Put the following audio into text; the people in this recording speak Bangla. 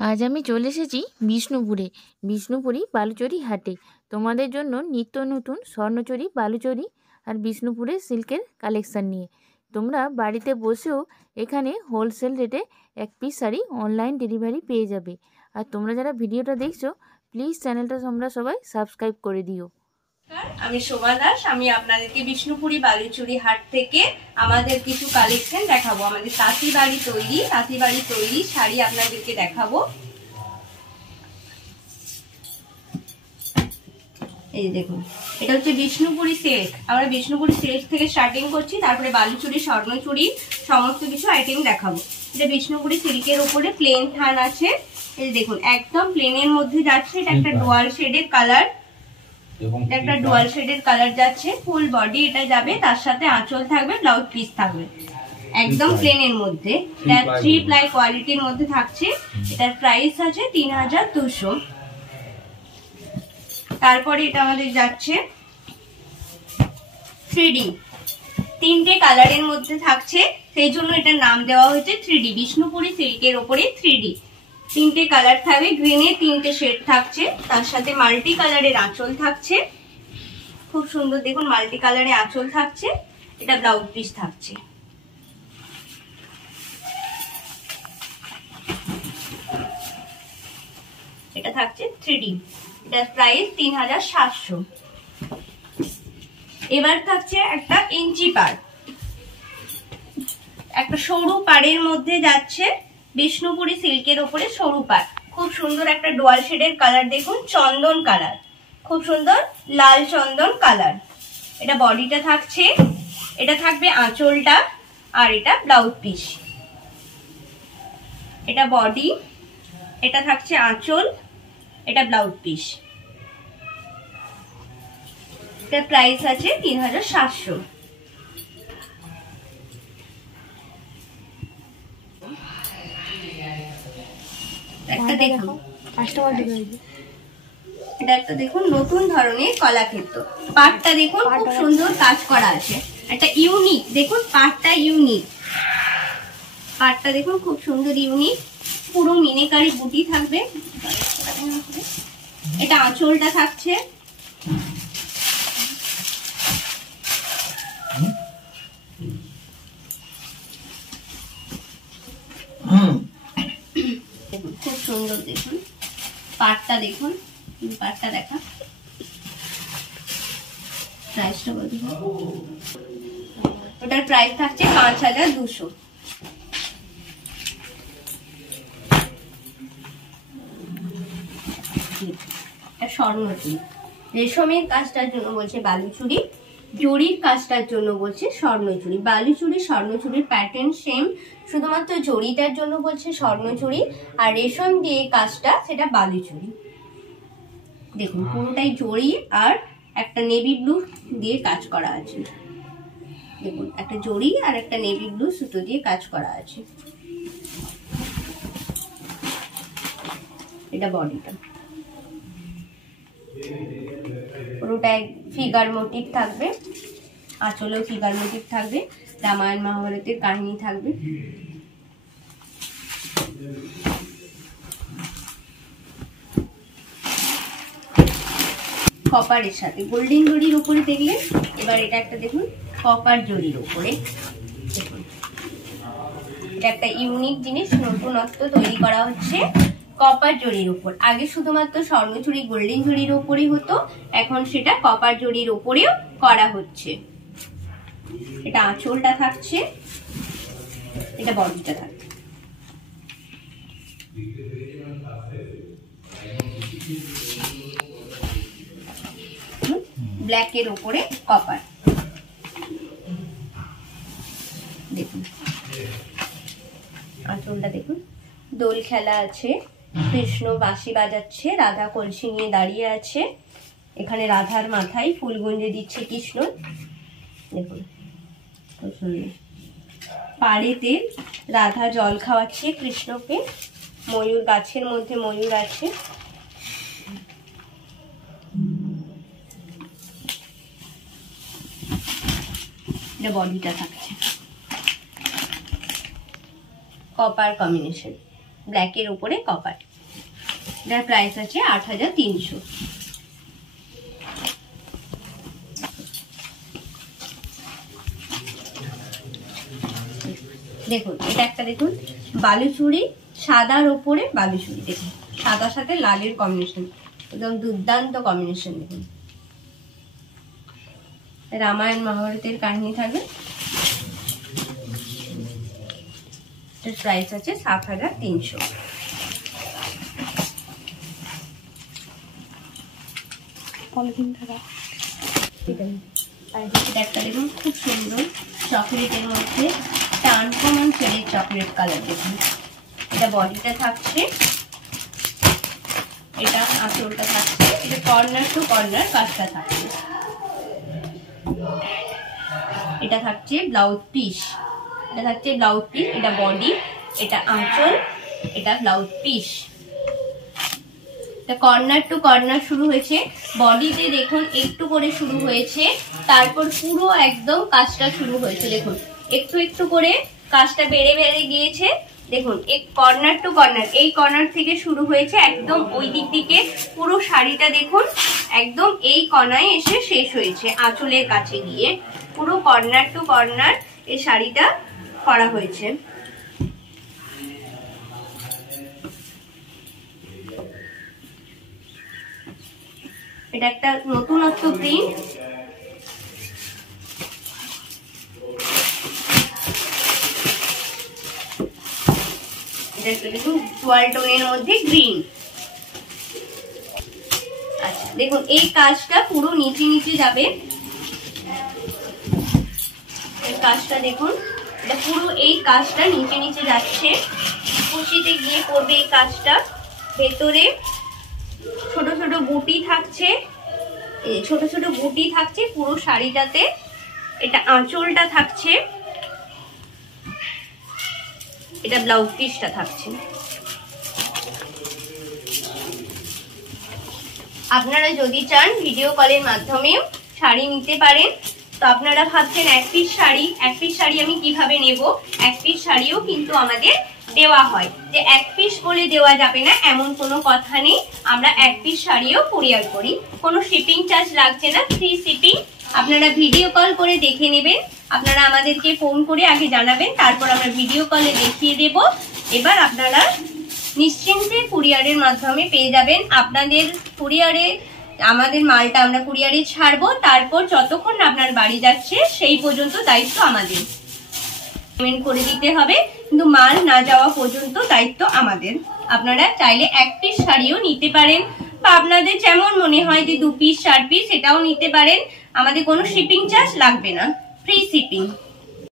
আজ আমি চলে এসেছি বিষ্ণুপুরি বালুচরী হাটে তোমাদের জন্য নিত্য নতুন স্বর্ণচরী বালুচরী আর বিষ্ণুপুরের সিল্কের কালেকশান নিয়ে। তোমরা বাড়িতে বসেও এখানে হোলসেল রেটে এক পিস শাড়ি অনলাইন ডেলিভারি পেয়ে যাবে। আর তোমরা যারা ভিডিওটা দেখছো প্লিজ চ্যানেলটা তোমরা সবাই সাবস্ক্রাইব করে দিও। আমি শোভা দাস, আমি আপনাদেরকে বিষ্ণুপুরি বালুচরী হাট থেকে আমাদের কিছু কালেকশন দেখাবো। আমাদের তাঁতি বাড়ি তৈরি শাড়ি আপনাদেরকে দেখাবো। এই দেখুন, এটা হচ্ছে বিষ্ণুপুরি সিল্ক। আমরা বিষ্ণুপুরি সিল্ক থেকে স্টার্টিং করছি, তারপরে বালুচরী, স্বর্ণচুরি সমস্ত কিছু আইটেম দেখাবো। এটা বিষ্ণুপুরি সিল্কের উপরে প্লেন থান আছে। এই দেখুন, একদম প্লেনের মধ্যে যাচ্ছে। এটা একটা ডুয়াল শেডের কালার, একটা ডুয়াল শেডের কালার যাচ্ছে। ফুল বডি এটা যাবে, তার সাথে আঁচল থাকবে, ব্লাউজ পিস থাকবে। একদম প্লেনের মধ্যে, এটা 3 প্লাই কোয়ালিটির মধ্যে থাকছে। এটার প্রাইস আছে 3200। তারপরে এটা আমাদের যাচ্ছে 3D, 3টে কালারের মধ্যে থাকছে, সেই জন্য এটার নাম দেওয়া হয়েছে 3D। বিষ্ণুপুরি সিল্কের ওপরে 3D, 3টে কালার থাকবে। গ্রিনে 3টে শেড থাকছে, তার সাথে মাল্টি কালারের আঁচল থাকছে। খুব সুন্দর দেখুন, মাল্টি কালারের আঁচল থাকছে। এটা ব্লাউজ পিস থাকছে। এটা থাকছে 3D, এটার প্রাইস 3700। এবার থাকছে একটা ইঞ্চি পাড়, একটা সরু পাড়ের মধ্যে যাচ্ছে। বিষ্ণুপুরি সিল্কের উপরে সরু পাড়, খুব সুন্দর একটা ডুয়াল শেডের কালার দেখুন, চন্দন কালার, খুব সুন্দর লাল চন্দন কালার। এটা বডিটা থাকছে, এটা থাকবে আঁচলটা, আর এটা ব্লাউজ পিস। এটা বডি, এটা থাকছে আঁচল, এটা ব্লাউজ পিস। এটার প্রাইস আছে 3700। একটা দেখুন, এটা একটা দেখুন নতুন ধরনের কলাক্ষেত্র। পাটটা দেখুন খুব সুন্দর কাজ করা আছে, একটা ইউনিক দেখুন, পাটটা ইউনিক। পাটটা দেখুন খুব সুন্দর ইউনিক, পুরো মিনেকারি বুটি থাকবে। এটা আঁচলটা থাকছে, খুব সুন্দর দেখুন পাটটা, দেখুন পাটটা দেখা। প্রাইসটা বলতে ওটার প্রাইস থাকছে 5200। স্বর্ণচুরি, রেশমের কাজটার জন্য বলছে বালুচুরি, জরির কাজটার জন্য বলছে স্বর্ণচুরি। বালুচুরি স্বর্ণচুরির প্যাটার্ন সেম, শুধুমাত্র জরিটার জন্য বলছে স্বর্ণচুরি, আর রেশম দিয়ে কাজটা সেটা বালুচুরি। দেখুন পুরোটাই জরি আর একটা নেভি ব্লু দিয়ে কাজ করা আছে। দেখুন একটা জরি আর একটা নেভি ব্লু সুতো দিয়ে কাজ করা আছে। এটা বডিটা, পুরোটাই ফিগার মোটিভ থাকবে, আঁচলেও ফিগার মোটিভ থাকবে, রামায়ণ মহাভারতের কাহিনী থাকবে। কপারের সাথে গোল্ডেন জরির উপরে দেখলে, এবার এটা একটা দেখুন কপার জরির উপরে। দেখুন এটা একটা ইউনিক জিনিস, নতুনত্ব তৈরি করা হচ্ছে কপার জরির উপর। আগে শুধুমাত্র স্বর্ণচুরি গোল্ডেন জরির উপরেই হতো, এখন সেটা কপার জরির উপরেও করা হচ্ছে। এটা আঁচলটা থাকছে, এটা বডিটা থাকছে। ব্ল্যাকের উপরে কপার। দেখুন আঁচলটা দেখুন, দোল খেলা আছে, কৃষ্ণ বাঁশি বাজাচ্ছে, রাধা কলসি নিয়ে দাঁড়িয়ে আছে। এখানে রাধার মাথায় ফুল গুঞ্জে দিচ্ছে কৃষ্ণ। দেখুন খুব সুন্দর, পাড়েতে রাধা জল খাওয়াচ্ছে কৃষ্ণকে, ময়ূর গাছের মধ্যে ময়ূর আছে। এটা বডিটা থাকছে, কপার কম্বিনেশন। ব্ল্যাকের উপরে কপার। এটার প্রাইস আছে 8300। দেখুন এটা একটা, দেখুন বালুচুরি, সাদার ওপরে বালুচুরি, দেখুন সাদার সাথে লালের কম্বিনেশন, একদম দুর্দান্ত কম্বিনেশন। দেখুন রামায়ণ মহাভারতের কাহিনী থাকবে। এর প্রাইস আছে 7300। এটা একটা দেখুন খুব সুন্দর চকলেটের মধ্যে আনকমন শেডের চকলেট কালার। দেখুন এটা বডিটা থাকছে, এটা আঁচলটা থাকছে, এটা কর্নার টু কর্নার কাজটা থাকছে। এটা থাকছে ব্লাউজ পিস, এটা থাকছে ব্লাউজ পিস, এটা বডি, এটা আঁচল, এটা blouse piece. Corner to corner শুরু হয়েছে, বডিতে দেখুন একটু করে শুরু হয়েছে, তারপর পুরো একদম কাজটা শুরু হয়েছে। দেখুন একটু একটু করে কাজটা বেড়ে বেড়ে গিয়েছে। দেখুন এক কর্নার টু কর্নার, এই কর্নার থেকে শুরু হয়েছে একদম ওই দিক দিকে পুরো শাড়িটা দেখুন একদম এই কোণায় এসে শেষ হয়েছে আঁচলের কাছে গিয়ে। পুরো কর্নার টু কর্নার এই শাড়িটা করা হয়েছে। এটা একটা নতুনত্ব প্রিন্ট। এটা একটা দেখুন জুয়াল টোনের মধ্যে গ্রিন। আচ্ছা দেখুন এই কাজটা পুরো নিচে নিচে যাবে, এই কাজটা দেখুন এটা পুরো এই কাজটা নিচে নিচে যাচ্ছে, কুচিতে গিয়ে পড়বে এই কাজটা। ভেতরে ছোট ছোট বুটি থাকছে, ছোট ছোট বুটি থাকছে পুরো শাড়িটাতে। এটা আঁচলটা থাকছে, এটা ব্লাউজ পিসটা থাকছে। আপনারা যদি চান ভিডিও কলের মাধ্যমেও শাড়ি নিতে পারেন। তো আপনারা ভাবছেন এক পিস শাড়ি আমি কিভাবে নেব? এক পিস শাড়িও কিন্তু আমাদের দেওয়া হয়, যে এক পিস বলে দেওয়া যাবে না এমন কোনো কথা নেই। আমরা এক পিস শাড়িও কুরিয়ার করি, কোনো শিপিং চার্জ লাগছে না, ফ্রি শিপিং। আপনারা ভিডিও কল করে দেখে নেবেন, আপনারা আমাদেরকে ফোন করে আগে জানাবেন, তারপর আমরা ভিডিও কলে দেখিয়ে দেব। এবার আপনারা নিশ্চিন্তে কুরিয়ারের মাধ্যমে পেয়ে যাবেন। আপনাদের কুরিয়ারে আমাদের মালটা আমরা কুরিয়ারে ছাড়বো, তারপর যতক্ষণ আপনার বাড়ি যাচ্ছে সেই পর্যন্ত দায়িত্ব আমাদের। পেমেন্ট করে দিতে হবে, কিন্তু মাল না যাওয়া পর্যন্ত দায়িত্ব আমাদের। আপনারা চাইলে এক পিস শাড়িও নিতে পারেন, বা আপনাদের যেমন মনে হয় যে 2 পিস 4 পিস সেটাও নিতে পারেন। আমাদের কোনো শিপিং চার্জ লাগবে না, ফ্রি শিপিং।